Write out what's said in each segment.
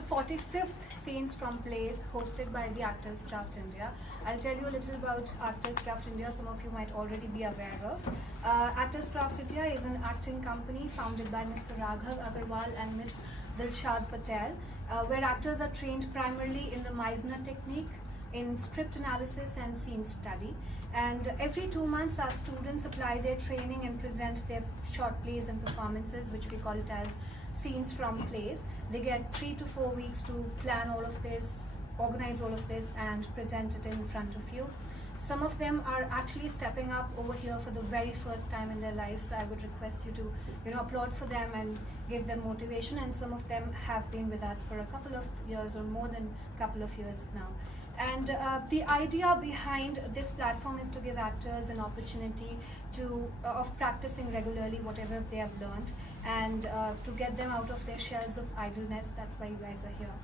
the 45th Scenes from Plays hosted by the Actors Craft India. I'll tell you a little about Actors Craft India, some of you might already be aware of. Actors Craft India is an acting company founded by Mr. Raghav Agarwal and Ms. Dilshad Patel, where actors are trained primarily in the Meisner technique, in script analysis and scene study. And every 2 months our students apply their training and present their short plays and performances, which we call it as Scenes from Plays. They get 3 to 4 weeks to plan all of this, organize all of this and present it in front of you. Some of them are actually stepping up over here for the very first time in their lives, so I would request you to applaud for them and give them motivation. And some of them have been with us for a couple of years or more than a couple of years now. And the idea behind this platform is to give actors an opportunity of practicing regularly whatever they have learned, and to get them out of their shells of idleness. That's why you guys are here.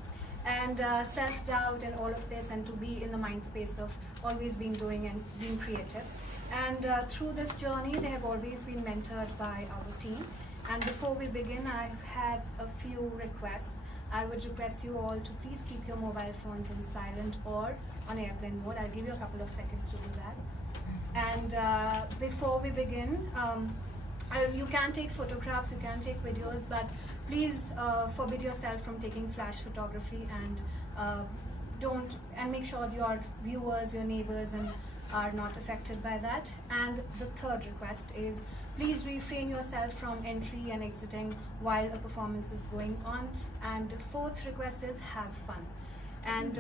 And self-doubt and all of this, and to be in the mind space of always being doing and being creative. And through this journey, they have always been mentored by our team. And before we begin, I have a few requests. I would request you all to please keep your mobile phones in silent or on airplane mode. I'll give you a couple of seconds to do that. And before we begin, you can take photographs, you can take videos, but please forbid yourself from taking flash photography, and make sure your viewers, your neighbors, are not affected by that. And the third request is, please refrain yourself from entry and exiting while a performance is going on. And the fourth request is, have fun. And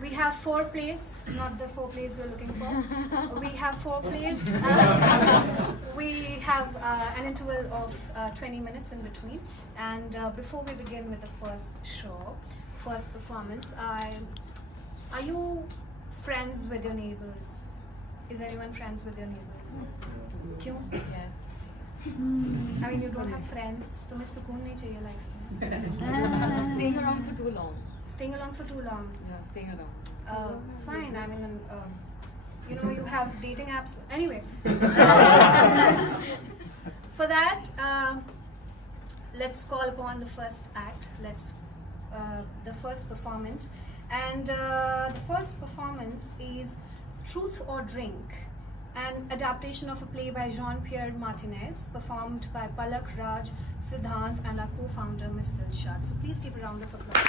we have 4 plays, not the 4 plays you're looking for. We have 4 plays. We have an interval of 20 minutes in between. And before we begin with the first performance, are you friends with your neighbors? Is anyone friends with your neighbors? क्यों? Yes. I mean, you don't have friends. तुम्हें सुकून नहीं चाहिए life में? Staying around for too long. Staying along for too long. Yeah, staying around. Fine. I mean, you have dating apps. Anyway, so for that, let's call upon the first act. The first performance. And the first performance is Truth or Drink, an adaptation of a play by Jean-Pierre Martinez, performed by Palak, Raj, Siddhant, and our co-founder, Ms. Dilshad. So please give a round of applause.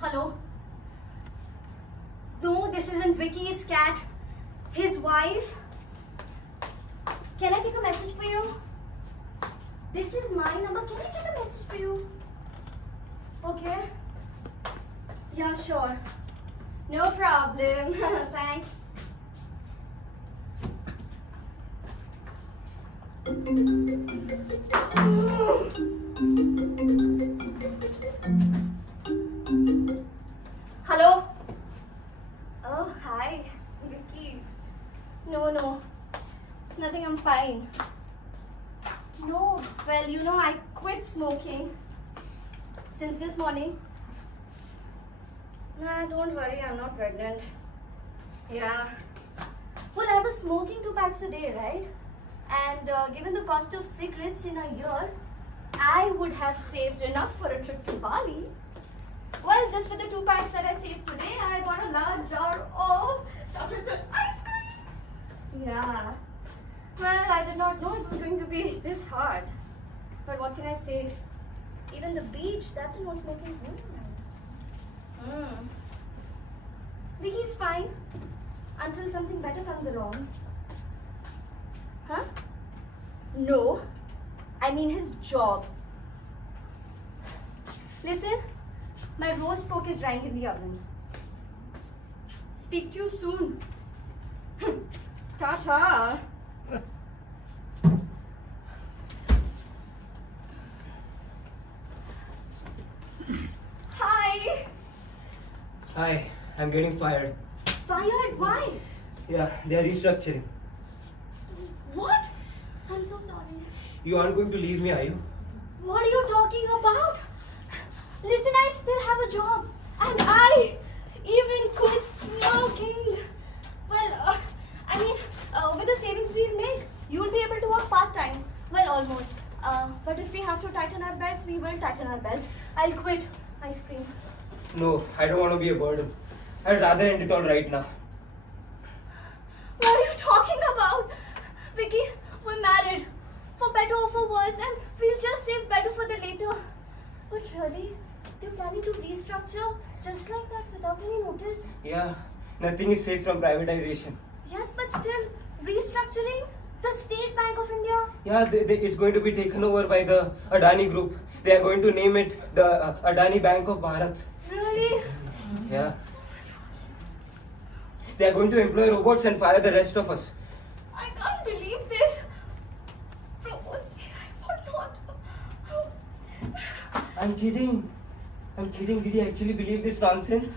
Hello? No, this isn't Vicky, it's Kat. His wife. Can I take a message for you? This is my number. Can I take a message for you? Okay. Yeah, sure. No problem. Thanks. Hello? Oh, hi, Vicky. No. Nothing, I'm fine. No, well, I quit smoking since this morning. Nah, don't worry, I'm not pregnant. Yeah. Well, I was smoking 2 packs a day, right? And given the cost of cigarettes in a year, I would have saved enough for a trip to Bali. Well, just for the 2 packs that I saved today, I got a large jar of chocolate ice cream. Yeah. Well, I did not know it was going to be this hard. But what can I say? Even the beach, that's a no smoking zone. Vicky's fine until something better comes along. Huh? No, I mean his job. Listen, my roast pork is drying in the oven. Speak to you soon. Ta-ta. Hi, I'm getting fired. Fired? Why? Yeah, they're restructuring. What? I'm so sorry. You aren't going to leave me, are you? What are you talking about? Listen, I still have a job. And I even quit smoking. Well, with the savings we'll make, you'll be able to work part-time. Well, almost. But if we have to tighten our belts, we will tighten our belts. I'll quit ice cream. No, I don't want to be a burden. I'd rather end it all right now. What are you talking about? Vicky, we're married. For better or for worse, and we'll just save better for the later. But really, they're planning to restructure just like that without any notice? Yeah, nothing is safe from privatization. Yes, but still, restructuring the State Bank of India? Yeah, it's going to be taken over by the Adani Group. They are going to name it the Adani Bank of Bharat. Really? Yeah. They are going to employ robots and fire the rest of us. I can't believe this. Robots, I would not. I'm kidding. I'm kidding. Did you actually believe this nonsense?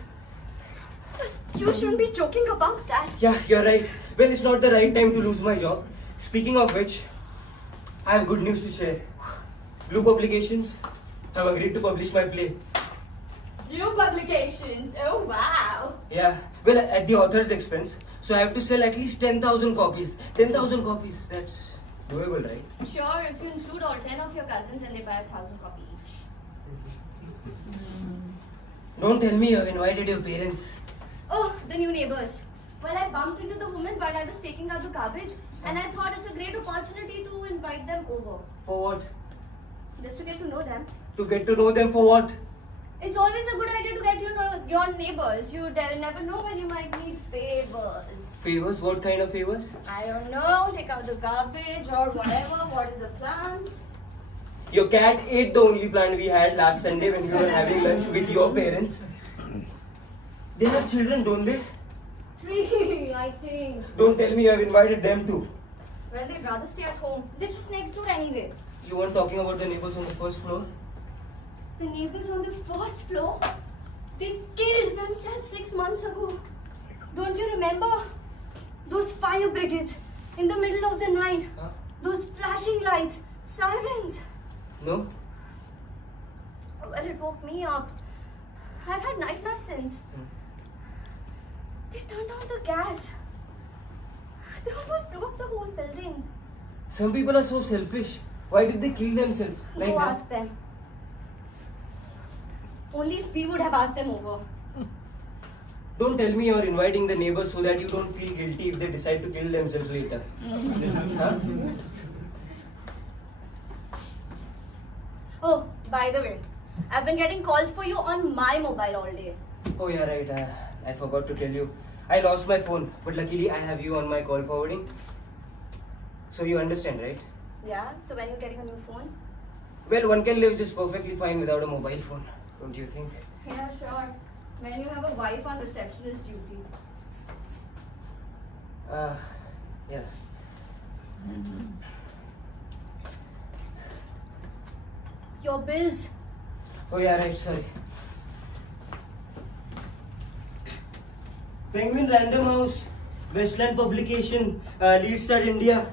You shouldn't be joking about that. Yeah, you're right. Well, it's not the right time to lose my job. Speaking of which, I have good news to share. Blue Publications have agreed to publish my play. New publications. Oh, wow. Yeah, well, at the author's expense. So I have to sell at least 10,000 copies. 10,000 copies, that's doable, right? Sure, if you include all 10 of your cousins and they buy 1,000 copies each. Don't tell me you have invited your parents. Oh, the new neighbors. Well, I bumped into the woman while I was taking out the garbage, and I thought it's a great opportunity to invite them over. For what? Just to get to know them. To get to know them for what? It's always a good idea to get to know your neighbors. You never know when you might need favors. Favors? What kind of favors? I don't know, take out the garbage or whatever, water the plants. Your cat ate the only plant we had last Sunday when we were having lunch with your parents. They have children, don't they? 3, I think. Don't tell me you have invited them too. Well, they'd rather stay at home. They're just next door anyway. You weren't talking about the neighbors on the first floor? The neighbors on the first floor, they killed themselves 6 months ago. Don't you remember? Those fire brigades in the middle of the night. Huh? Those flashing lights, sirens. No? Well, it woke me up. I've had nightmares since. They turned on the gas. They almost blew up the whole building. Some people are so selfish. Why did they kill themselves? Like Go that? ask them. Only if we would have asked them over. Don't tell me you're inviting the neighbors so that you don't feel guilty if they decide to kill themselves later. Huh? Oh, by the way, I've been getting calls for you on my mobile all day. Oh yeah, right. I forgot to tell you. I lost my phone, but luckily I have you on my call forwarding. So you understand, right? Yeah, so when you're getting a new phone? Well, one can live just perfectly fine without a mobile phone, don't you think? Yeah, sure. When you have a wife on receptionist duty. Yeah. Your bills. Oh yeah, right, sorry. Penguin Random House, Westland Publication, Lead Star India.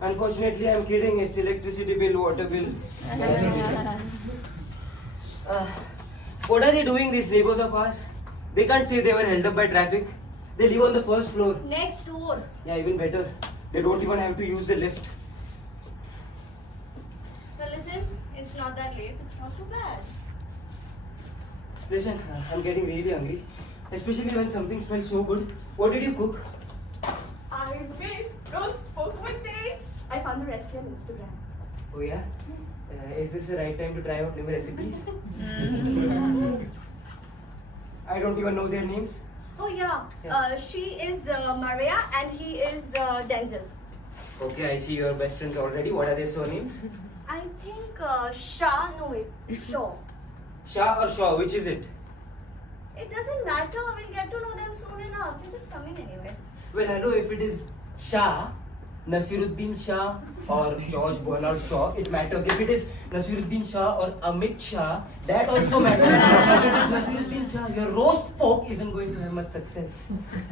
Unfortunately, I'm kidding. It's electricity bill, water bill. What are they doing, these neighbors of ours? They can't say they were held up by traffic. They live on the first floor. Next door. Yeah, even better. They don't even have to use the lift. Well, listen, it's not that late. It's not too bad. Listen, I'm getting really hungry. Especially when something smells so good. What did you cook? I made roast pork with dates. I found the recipe on Instagram. Oh yeah? Is this the right time to try out new recipes? I don't even know their names. Oh yeah, Yeah. she is Maria and he is Denzel. Okay, I see your best friends already. What are their surnames? I think Shah, no wait, Shaw. Shah or Shaw, which is it? It doesn't matter, we'll get to know them soon enough. They're just coming anyway. Well, hello, if it is Shah, Nasiruddin Shah or George Bernard Shaw, it matters. If it is Nasiruddin Shah or Amit Shah, that also matters. But if it is Nasiruddin Shah, your roast pork isn't going to have much success.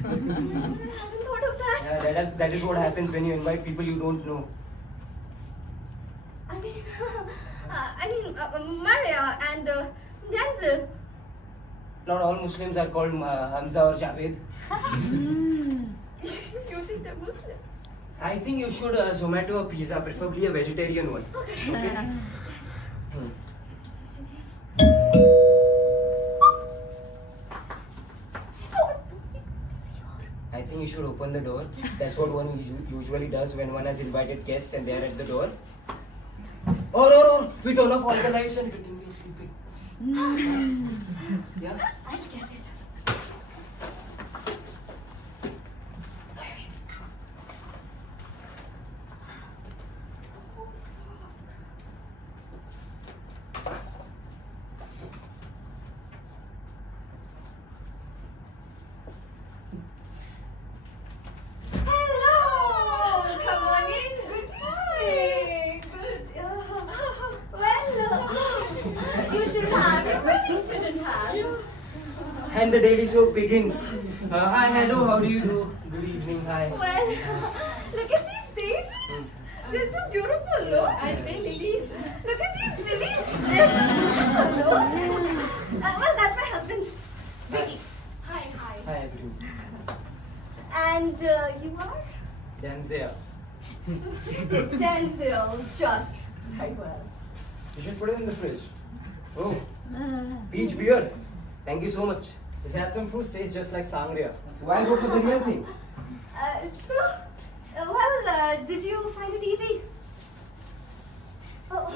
I hadn't thought of that. Yeah, that is what happens when you invite people you don't know. I mean, Maria and Denzel. Not all Muslims are called Hamza or Javed. You think they're Muslims? I think you should Zomato a pizza, preferably a vegetarian one. Okay. Hmm. I think you should open the door. That's what one usually does when one has invited guests and they are at the door. Or we turn off all the lights and pretend we're sleeping. Yeah? I get it. Hello! Come on in. Good morning. Good. You shouldn't have. You shouldn't have. And the daily soap begins. Hi, hello, how do you do? Good evening, hi. Well, look at these daisies. They're so beautiful, no? Aren't they lilies? Look at these lilies. They're so beautiful, no? Well, that's my husband, Vicky. Hi. Hi, everyone. And you are? Danzea. Denzel. Just right well. You should put it in the fridge. Oh, peach beer. Thank you so much. Just add some fruits, tastes just like sangria. So why go for the real thing? Did you find it easy? Oh.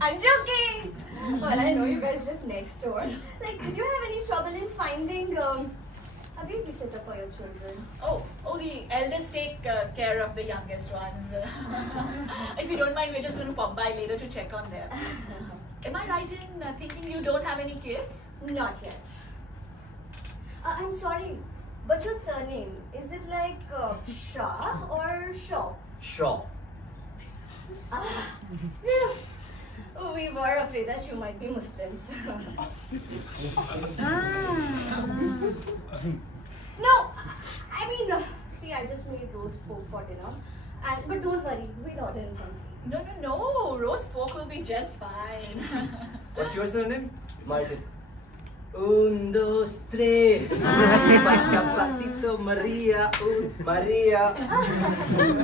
I'm joking. Well, I know you guys live next door. Like, did you have any trouble in finding a babysitter for your children? Oh, the eldest take care of the youngest ones. If you don't mind, we're just going to pop by later to check on them. Am I right in thinking you don't have any kids? Not yet. I'm sorry, but your surname, is it like Shah or Shaw? Sure. Yeah. We were afraid that you might be Muslims. No, I mean, see, I just made roast pork for dinner. But don't worry, we'll order in something. No. Roast pork will be just fine. What's your surname? Martin. Un, dos, tres. Pasito, Maria. Maria.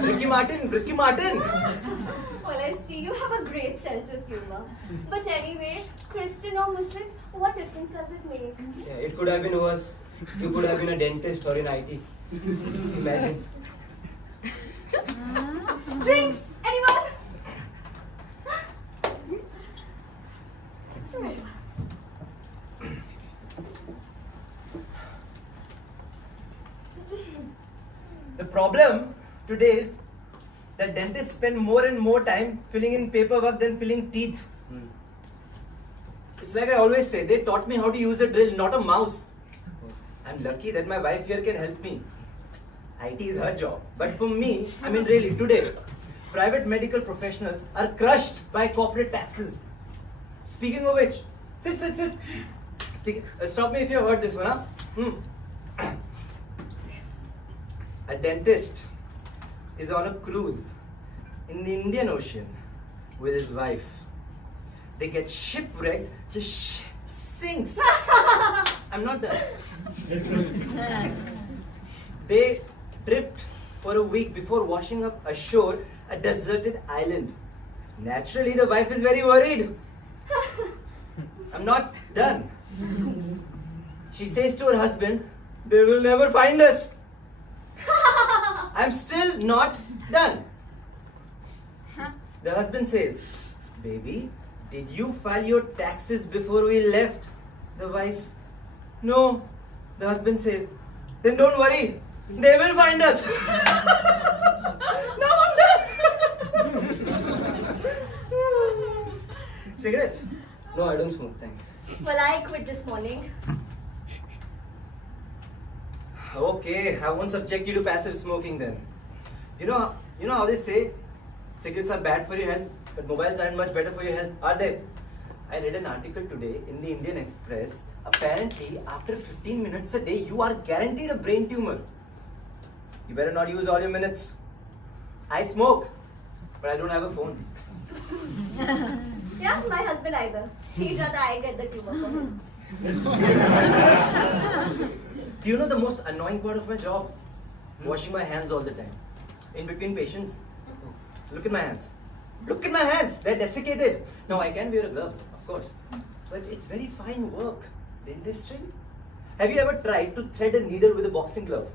Ricky Martin. Well, I see you have a great sense of humor. But anyway, Christian or Muslims, what difference does it make? Yeah, it could have been worse. You could have been a dentist or in IT. Imagine. Drinks! Anyone? The problem today is that dentists spend more and more time filling in paperwork than filling teeth. It's like I always say, they taught me how to use a drill, not a mouse. I'm lucky that my wife here can help me. IT is her job. But for me, I mean really, today, private medical professionals are crushed by corporate taxes. Speaking of which, sit. Stop me if you heard this one, huh? A dentist is on a cruise in the Indian Ocean with his wife. They get shipwrecked, the ship sinks. I'm not done. They drift for a week before washing up ashore a deserted island. Naturally, the wife is very worried. I'm not done. She says to her husband, "They will never find us." I'm still not done. The husband says, "Baby, did you file your taxes before we left?" The wife, "No." The husband says, "Then don't worry, they will find us." No, I'm done. Cigarette? No, I don't smoke, thanks. Well, I quit this morning. Okay, I won't subject you to passive smoking then. You know how they say cigarettes are bad for your health, but mobiles aren't much better for your health, are they? I read an article today in the Indian Express. Apparently, after 15 minutes a day, you are guaranteed a brain tumor. You better not use all your minutes. I smoke, but I don't have a phone. Yeah, my husband either. He'd rather I get the tumor for him. Do you know the most annoying part of my job? Washing my hands all the time. In between patients. Look at my hands. Look at my hands. They're desiccated. Now I can wear a glove, of course. But it's very fine work. Dentistry? Have you ever tried to thread a needle with a boxing glove?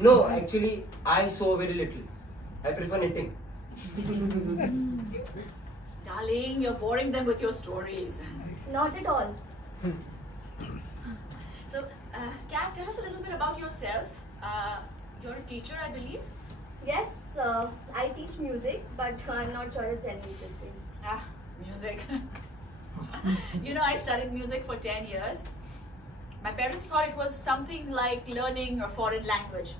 No, actually, I sew very little. I prefer knitting. Darling, you're boring them with your stories. Not at all. So, Kat, tell us a little bit about yourself. You're a teacher, I believe. Yes, I teach music, but I'm not sure it's any interesting. Music. You know, I studied music for 10 years. My parents thought it was something like learning a foreign language.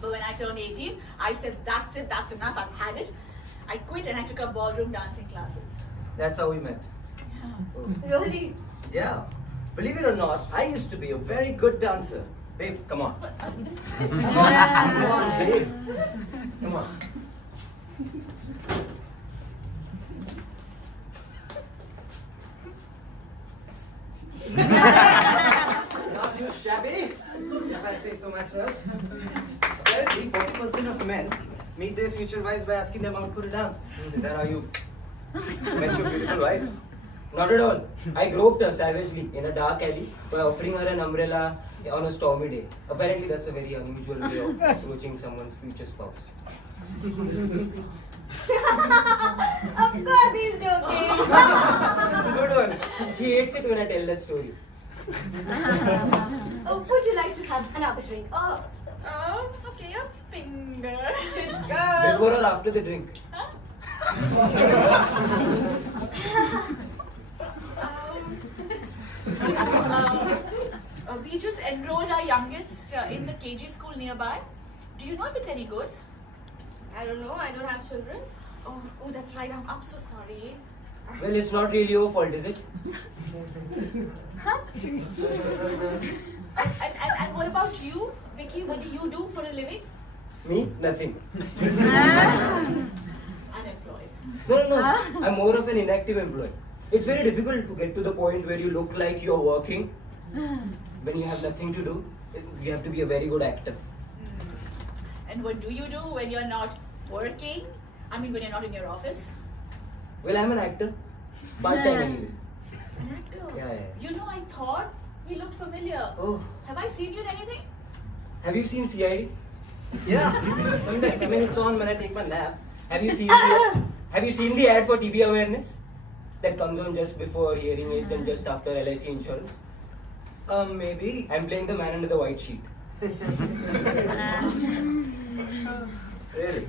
But when I turned 18, I said, that's it, that's enough, I've had it. I quit and I took up ballroom dancing classes. That's how we met. Really? Yeah. Believe it or not, I used to be a very good dancer. Babe, come on. Come on, babe. Come on. Not too shabby, if I say so myself. Apparently, 40% of men meet their future wives by asking them out for a dance. Is that how you met your beautiful wife? Not at all. I groped her savagely in a dark alley by offering her an umbrella on a stormy day. Apparently, that's a very unusual way of approaching someone's future spouse. Of course he's joking. Good one. She hates it when I tell that story. Oh, would you like to have another drink? Oh, Okay, a finger. good girl. Before or after the drink? We just enrolled our youngest in the KG school nearby. Do you know if it's any good? I don't know, I don't have children. Oh, that's right. I'm so sorry. Well, it's not really your fault, is it? And what about you, Vicky? What do you do for a living? Me? Nothing. Unemployed. No. I'm more of an inactive employee. It's very difficult to get to the point where you look like you're working when you have nothing to do. You have to be a very good actor. And what do you do when you're not working? I mean, when you're not in your office? Well, I'm an actor. Part-time anyway. An actor? Yeah. You know, I thought he looked familiar. Oh, Have I seen you in anything? have you seen CID? Yeah. Sometimes, I mean, it's on when I take my nap. Have you seen the ad for TB awareness? That comes on just before hearing aids and just after LIC insurance? Maybe. I'm playing the man under the white sheet. Really?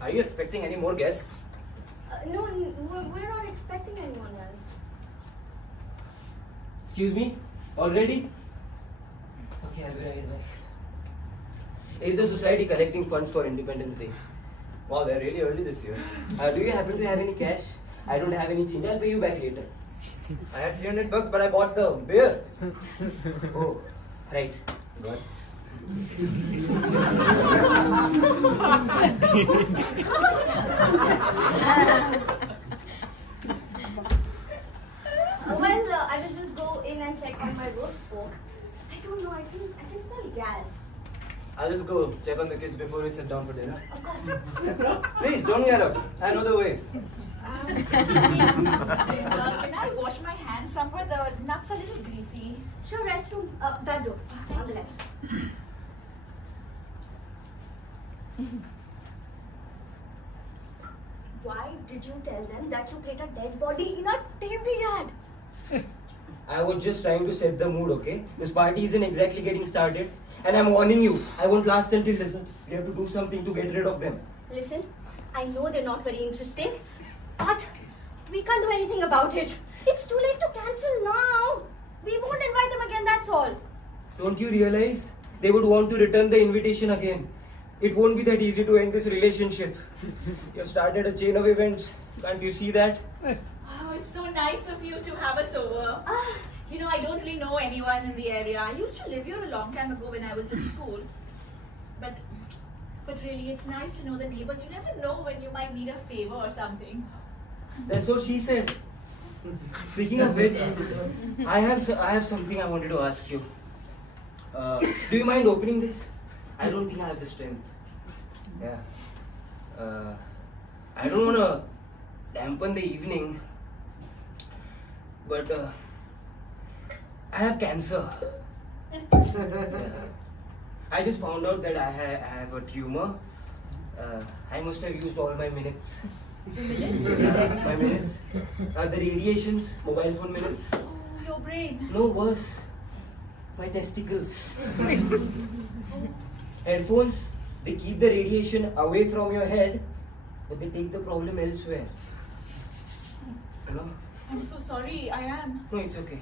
Are you expecting any more guests? No, we're not expecting anyone else. Excuse me? Already? Okay, I'll be right back. Is the society collecting funds for Independence Day? Wow, they're really early this year. Do you happen to have any cash? I don't have any change. I'll pay you back later. I had $300, but I bought the beer. Oh, right. Guts. I will just go in and check on my roast pork. I don't know, I can smell gas. I'll just go check on the kids before we sit down for dinner. Of course. Please, don't get up. I know the way. Can I wash my hands somewhere? The nuts are a little greasy. Sure, restroom, that door, on the left. Why did you tell them that you put a dead body in a TV ad? I was just trying to set the mood, okay? This party isn't exactly getting started. And I'm warning you, I won't last until listen. We have to do something to get rid of them. Listen, I know they're not very interesting, but we can't do anything about it. It's too late to cancel now. We won't invite them again, that's all. Don't you realize? they would want to return the invitation again. It won't be that easy to end this relationship. You have started a chain of events. Can't you see that? Oh, it's so nice of you to have us over. You know, I don't really know anyone in the area. I used to live here a long time ago when I was in school. But really, it's nice to know the neighbors. You never know when you might need a favor or something. That's what she said. Speaking of which, I have something I wanted to ask you. Do you mind opening this? I don't think I have the strength. Yeah. I don't want to dampen the evening, but I have cancer. I just found out that I have a tumor. I must have used all my minutes. My minutes. The radiations, mobile phone minutes. Oh, your brain. No, worse. My testicles. Headphones, they keep the radiation away from your head, but they take the problem elsewhere. You know? I'm so sorry, I am. No, it's okay.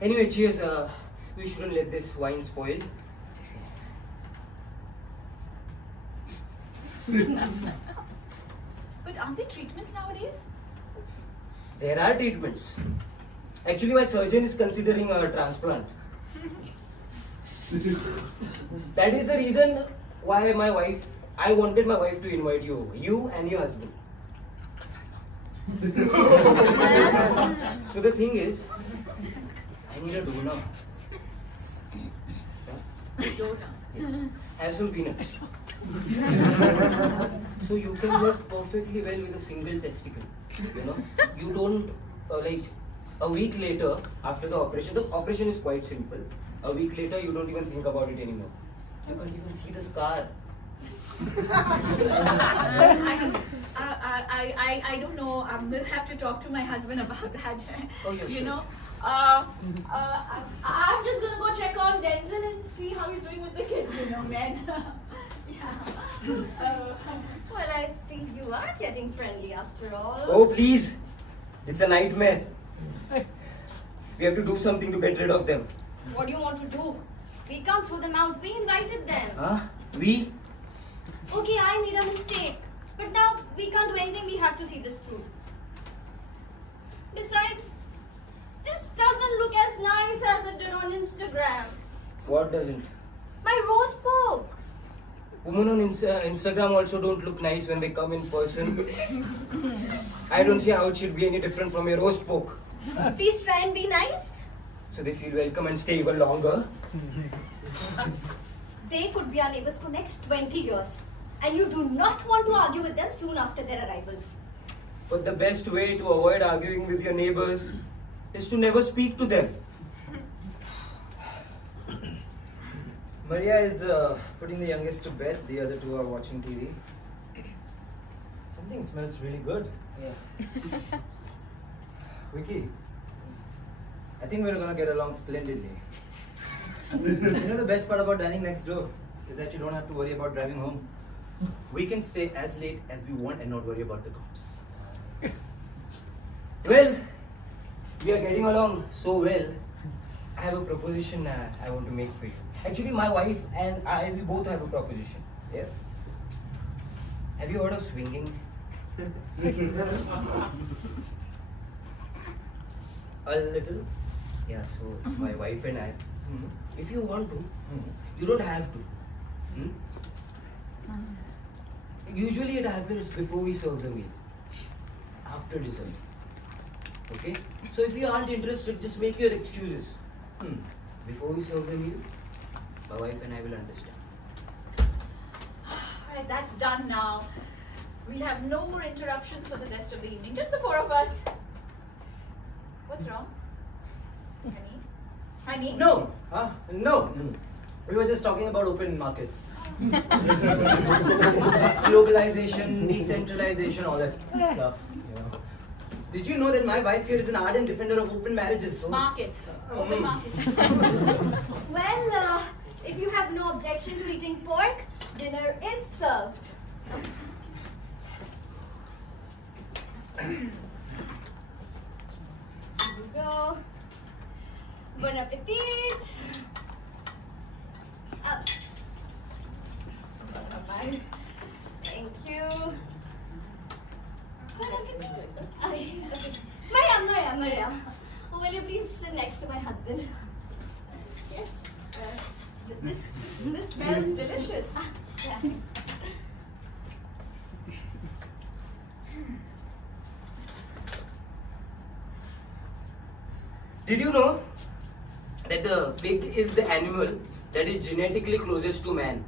Anyway, cheers. We shouldn't let this wine spoil. But aren't there treatments nowadays? There are treatments. Actually, my surgeon is considering a transplant. That is the reason why I wanted my wife to invite you over. You and your husband. So the thing is, I need a donor. Have some peanuts. So you can work perfectly well with a single testicle. You know, you don't like a week later after the operation. The operation is quite simple. A week later, you don't even think about it anymore. You can't even see the scar. I don't know. I'm gonna have to talk to my husband about that. Oh, yeah, You sure. know, I'm just gonna go check on Denzel and see how he's doing with the kids. You know, man. Yeah. Well, I see you are getting friendly after all. Oh, please. It's a nightmare. We have to do something to get rid of them. What do you want to do? We can't throw them out. We invited them. Huh? We? Okay, I made a mistake. But now we can't do anything. We have to see this through. Besides, this doesn't look as nice as it did on Instagram. What doesn't? My roast pork. Women on Instagram also don't look nice when they come in person. I don't see how it should be any different from your roast pork. Please try and be nice. So they feel welcome and stay even longer. They could be our neighbors for next 20 years. And you do not want to argue with them soon after their arrival. But the best way to avoid arguing with your neighbors is to never speak to them. Maria is putting the youngest to bed. The other two are watching TV. Something smells really good. Yeah. Vicky, I think we're gonna get along splendidly. You know the best part about dining next door is that you don't have to worry about driving home. We can stay as late as we want and not worry about the cops. Well, we are getting along so well. I have a proposition I want to make for you. Actually, my wife and I, we both have a proposition. Yes? Have you heard of swinging? A little. Yeah, so my wife and I, if you want to, you don't have to. Usually it happens before we serve the meal, after dessert. Okay? So if you aren't interested, just make your excuses. Before we serve the meal, my wife and I will understand. Alright, that's done now. We'll have no more interruptions for the rest of the evening. Just the four of us. What's wrong? Honey? Honey? No, no. We were just talking about open markets. Globalization, decentralization, all that stuff. You know. Did you know that my wife here is an ardent defender of open marriages? Markets. Open markets. Well, if you have no objection to eating pork, dinner is served. Here we go. Bon appetit. Thank you. Maria. Will you please sit next to my husband? Yes. This smells delicious. Yeah. Did you know that the pig is the animal that is genetically closest to man?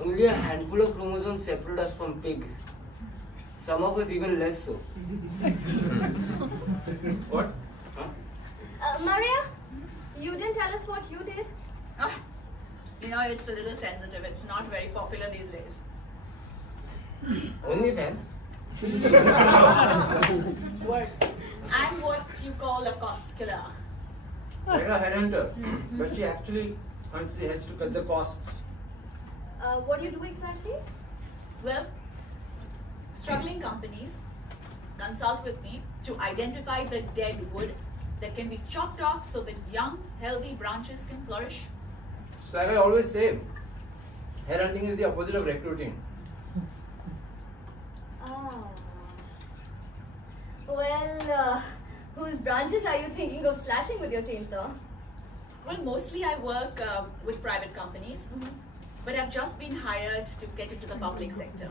Only a handful of chromosomes separate us from pigs. Some of us even less so. What? Huh? Maria, you didn't tell us what you did. You know, it's a little sensitive. It's not very popular these days. Only fans. Worse. I'm what you call a cost killer. Like a headhunter, but she actually hunts the heads to cut the costs. What do you do exactly? Well, struggling companies consult with me to identify the dead wood that can be chopped off so that young, healthy branches can flourish. It's like I always say, headhunting is the opposite of recruiting. Oh. Well, whose branches are you thinking of slashing with your chainsaw? Well, mostly I work with private companies, but I've just been hired to get into the public sector.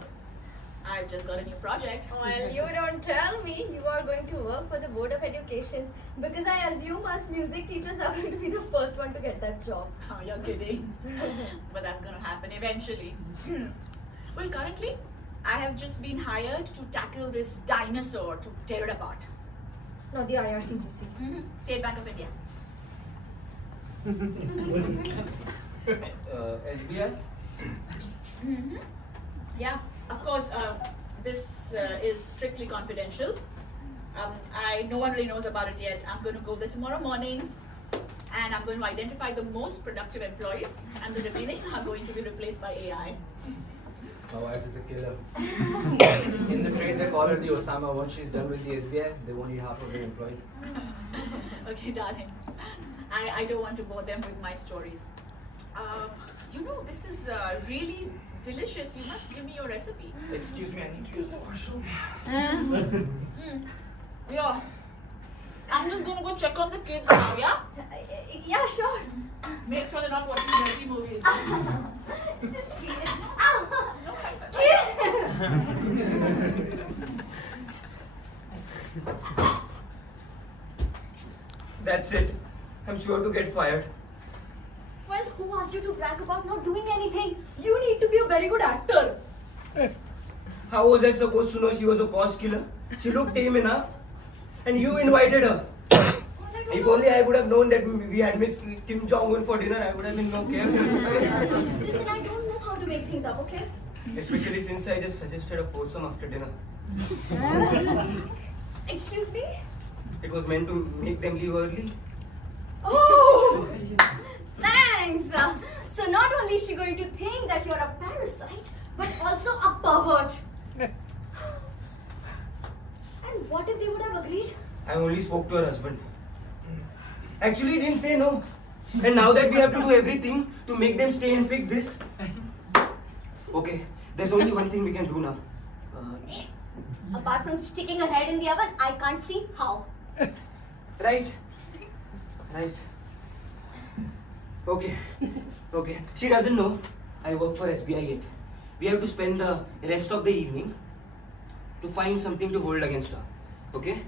I've just got a new project. Well, you don't tell me you are going to work for the Board of Education, because I assume us music teachers are going to be the first one to get that job. Oh, you're kidding. But that's going to happen eventually. Well, currently, I have just been hired to tackle this dinosaur, to tear it apart. Not the IRCTC. State Bank of India. SBI? Yeah, of course, this is strictly confidential. No one really knows about it yet. I'm going to go there tomorrow morning, and I'm going to identify the most productive employees, and the remaining are going to be replaced by AI. My wife is a killer. In the trade, they call her the Osama. Once she's done with the SBI, they won't need half of their employees. Okay, darling. I don't want to bore them with my stories. You know, this is really delicious. You must give me your recipe. Excuse me, I need to use the washroom. Yeah. I'm just going to go check on the kids now, yeah? Yeah, sure. Make sure they're not watching dirty movies. Just keep it. That's it. I'm sure to get fired. Well, who asked you to brag about not doing anything? You need to be a very good actor. How was I supposed to know she was a cost killer? She looked tame enough. And you invited her. If only I would have known that we had Miss Kim Jong-un for dinner, I would have been more careful. Listen, I don't know how to make things up, okay? Especially since I just suggested a foursome after dinner. Excuse me? It was meant to make them leave early. Oh! Thanks! So not only is she going to think that you're a parasite, but also a pervert. And what if they would have agreed? I only spoke to her husband. Actually, he didn't say no. And now that we have to do everything to make them stay and fix this. Okay, there's only one thing we can do now. Apart from sticking her head in the oven, I can't see how. Right. Okay. She doesn't know I work for SBI yet. We have to spend the rest of the evening to find something to hold against her. Okay?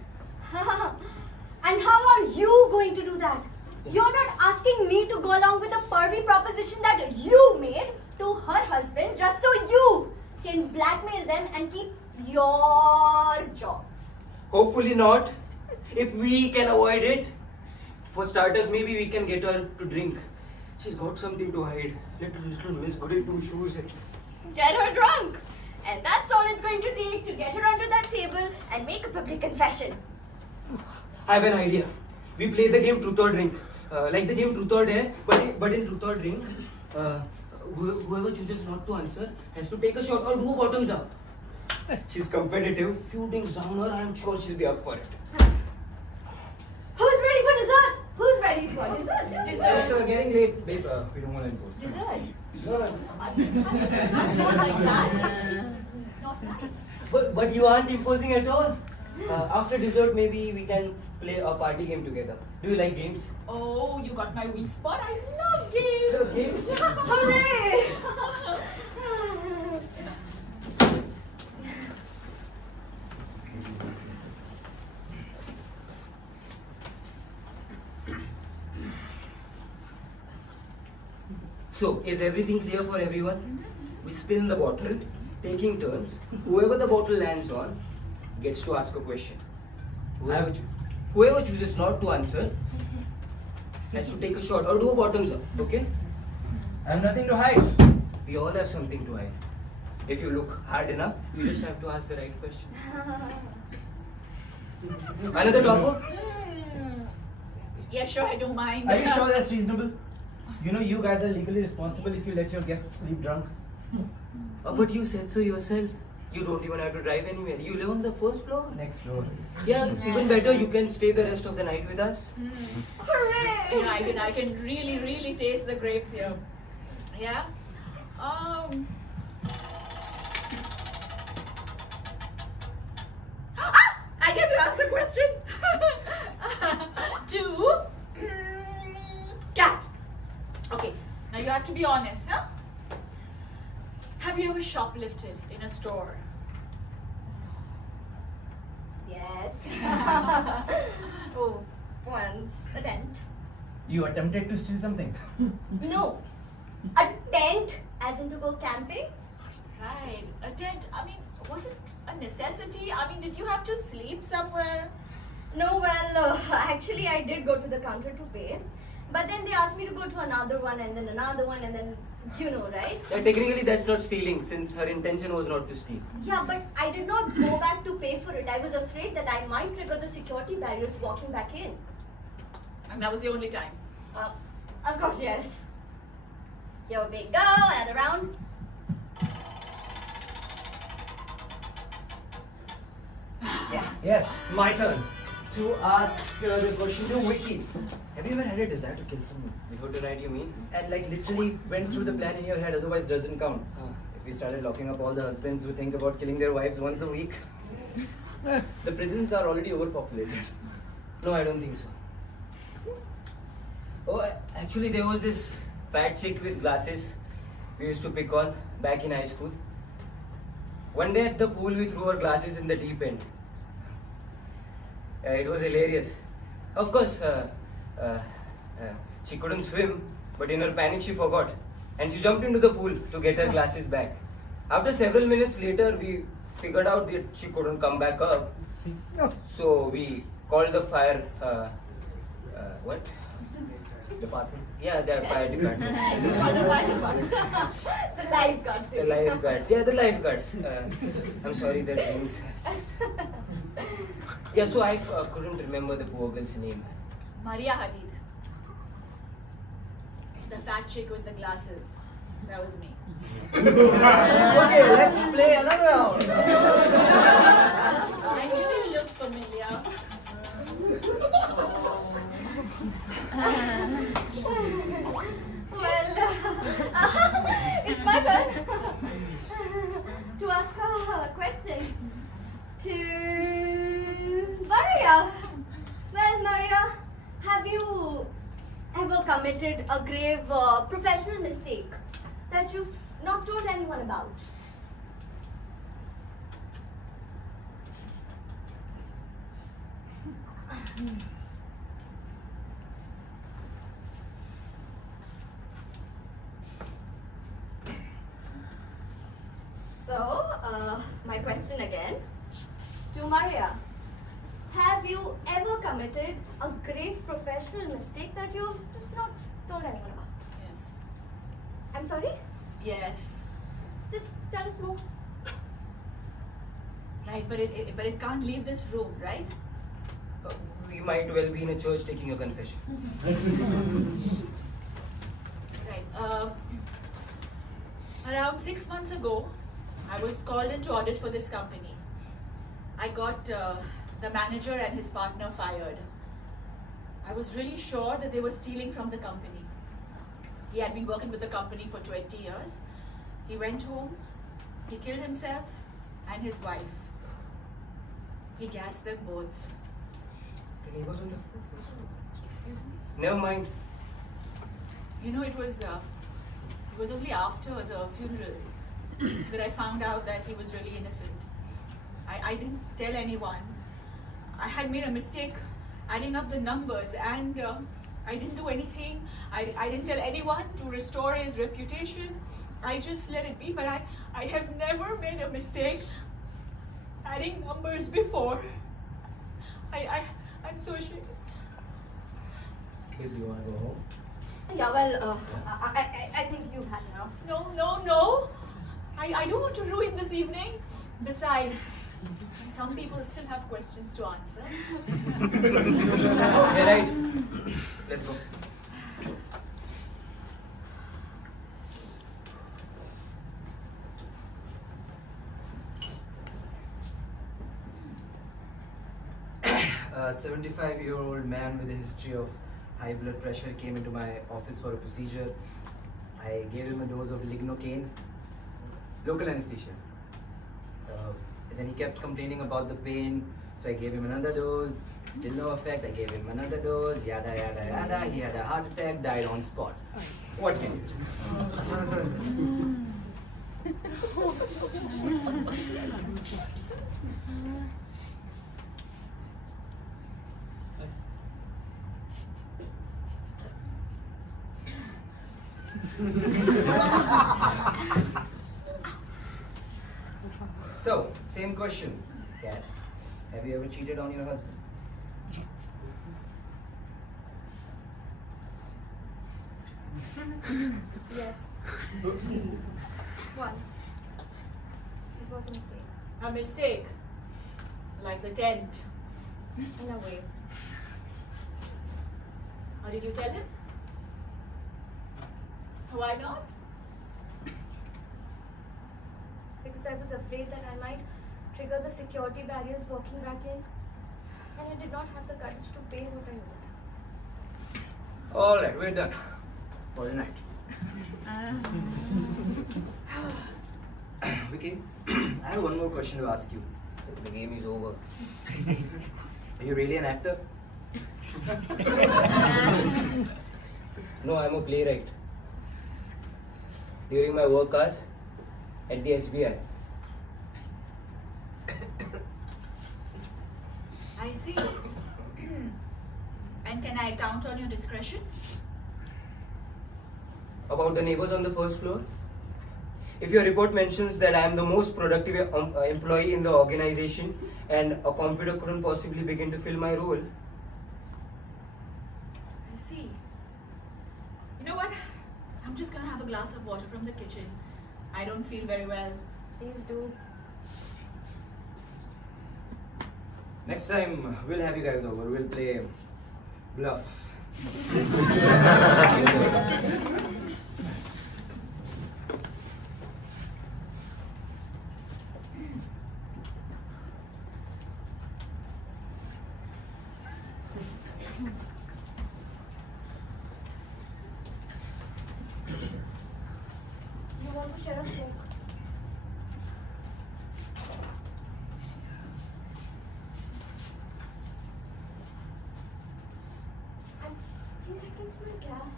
And how are you going to do that? You're not asking me to go along with the pervy proposition that you made to her husband just so you can blackmail them and keep your job. Hopefully not. If we can avoid it. For starters, maybe we can get her to drink. She's got something to hide. Little Miss Goody Two Shoes. Get her drunk. And that's all it's going to take to get her under that table and make a public confession. I have an idea. We play the game Truth or Drink. Like the game Truth or Dare, but in Truth or Drink, whoever chooses not to answer has to take a shot or do a bottoms up. She's competitive. Few drinks down her, I'm sure she'll be up for it. Who's ready for dessert? Who's ready for dessert? Dessert. Sir, getting late. babe, we don't want to impose. Dessert. No, no. Not like that. It's not nice. But you aren't imposing at all. After dessert, maybe we can play a party game together. Do you like games? Oh, you got my weak spot. I love games. So, games? Hooray! So, is everything clear for everyone? We spin the bottle, taking turns. Whoever the bottle lands on gets to ask a question. Whoever chooses not to answer has to take a shot or do a bottoms up, okay? I have nothing to hide. We all have something to hide. If you look hard enough, you just have to ask the right question. Another topper? Yeah, sure, I don't mind. Are you sure that's reasonable? You know, you guys are legally responsible if you let your guests sleep drunk. But you said so yourself. You don't even have to drive anywhere. You live on the first floor. Next floor. Yeah, even better, you can stay the rest of the night with us. Hooray! Yeah, I can really taste the grapes here. Yeah. I get to ask the question. To Cat. Okay. Now you have to be honest, huh? Have you ever shoplifted in a store? Yes. Oh, once. Attempt. You attempted to steal something. No. A tent, as in to go camping? Right. A tent. I mean, was it a necessity? I mean, did you have to sleep somewhere? No, well, actually I did go to the counter to pay. But then they asked me to go to another one and then another one and then, you know, right? Technically, that's not stealing since her intention was not to steal. Yeah, but I did not go back to pay for it. I was afraid that I might trigger the security barriers walking back in. And that was the only time. Of course, yes. Here we go, another round. Yes, my turn. To ask the question to Vicky. Have you ever had a desire to kill someone? Before tonight, you mean? And like literally went through the plan in your head, otherwise doesn't count. If we started locking up all the husbands who think about killing their wives once a week, the prisons are already overpopulated. No, I don't think so. Oh, actually, there was this fat chick with glasses we used to pick on back in high school. One day at the pool, we threw her glasses in the deep end. It was hilarious. Of course, she couldn't swim, but in her panic, she forgot. And she jumped into the pool to get her glasses back. After several minutes later, we figured out that she couldn't come back up. So we called the fire. What? Department. Yeah, the fire department. The lifeguards. The lifeguards. Yeah, the lifeguards. I'm sorry, the names. Yeah, so I couldn't remember the poor girl's name. Maria Hadid. The fat chick with the glasses. That was me. Okay, let's play another round. I knew you looked familiar. Well, it's my turn to ask a question to Maria. Well, Maria, have you ever committed a grave professional mistake that you've not told anyone about? So, my question again to Maria. Have you ever committed a grave professional mistake that you've just not told anyone about? Yes. I'm sorry? Yes. Just tell us more. Right, but it can't leave this room, right? We might well be in a church taking a confession. Right. Around 6 months ago, I was called in to audit for this company. I got the manager and his partner fired. I was really sure that they were stealing from the company. He had been working with the company for 20 years. He went home, he killed himself and his wife. He gassed them both. The neighbors on the Excuse me? Never mind. You know, it was only after the funeral that I found out that he was really innocent. I didn't tell anyone. I had made a mistake adding up the numbers, and I didn't do anything. I didn't tell anyone to restore his reputation. I just let it be, but I have never made a mistake adding numbers before. I'm so ashamed. Kid, do you want to go home? Yeah, well, I think you've had enough. No. I don't want to ruin this evening. Besides, some people still have questions to answer. Okay, right. Let's go. A 75-year-old man with a history of high blood pressure came into my office for a procedure. I gave him a dose of lignocaine, local anesthesia. And then he kept complaining about the pain, so I gave him another dose. Still no effect. I gave him another dose. Yada yada yada. He had a heart attack, died on spot. What can you do? So, same question, Kat. Have you ever cheated on your husband? Yes. Once. It was a mistake. A mistake, like the tent. In a way. Or did you tell him? Why not? Because I was afraid that I might trigger the security barriers walking back in. And I did not have the courage to pay what I owed. Alright, we're done. For the night. Vicky, I have one more question to ask you. The game is over. Are you really an actor? No, I'm a playwright. During my work hours at the SBI. I see. And can I count on your discretion? About the neighbors on the first floor. If your report mentions that I am the most productive employee in the organization and a computer couldn't possibly begin to fill my role, I see. You know what? I'm just gonna have a glass of water from the kitchen. I don't feel very well. Please do. Next time, we'll have you guys over. We'll play bluff. You want to share a smoke? I think I can smell gas.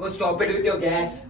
go stop it with your gas.